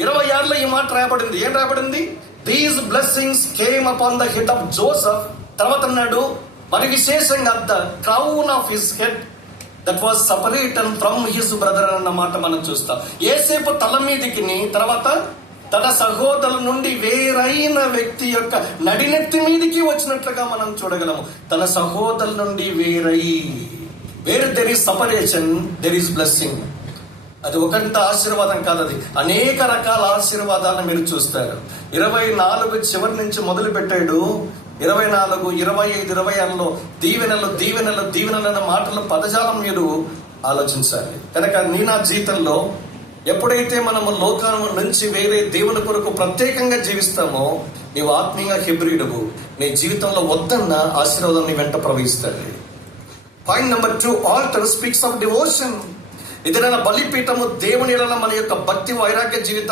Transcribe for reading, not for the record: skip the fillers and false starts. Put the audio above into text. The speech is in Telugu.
20 ఏళ్ళలో ఈ మాట రాయబడింది. ఏం రాయబడింది? These blessings came upon the head of Joseph. తర్వాత అన్నాడు, మరి విశేషంగా the crown of his head that was separated from his brother అన్న మాట మనం చూస్తాం. ఏసేపు తల మీదికి తర్వాత తన సహోదరుల నుండి వేరైన వ్యక్తి యొక్క నడినెత్తి మీదికి వచ్చినట్లుగా మనం చూడగలము. తన సహోదరుల నుండి where there is separation, there is blessing. అది ఒకంత ఆశీర్వాదం కాదు, అది అనేక రకాల ఆశీర్వాదాలను మీరు చూస్తారు. 24 చివరి నుంచి మొదలు పెట్టాడు. 24, 25, 26లో దీవెనలు దీవెనలు దీవెనలు అన్న మాటల పదజాలం మీరు ఆలోచించాలి. కనుక నా జీవితంలో ఎప్పుడైతే మనము లోకం నుంచి వేరే దేవుని కొరకు ప్రత్యేకంగా జీవిస్తామో, నీవు ఆత్మీయంగా హెబ్రీయుడవు. నీ జీవితంలో వద్దన్న ఆశీర్వాదం నీ వెంట ప్రవహిస్తాడు. Point number 2, altar speaks of devotion. ఏదైనా బలిపీఠము దేవుని ఎడల మన యొక్క భక్తి వైరాగ్య జీవితం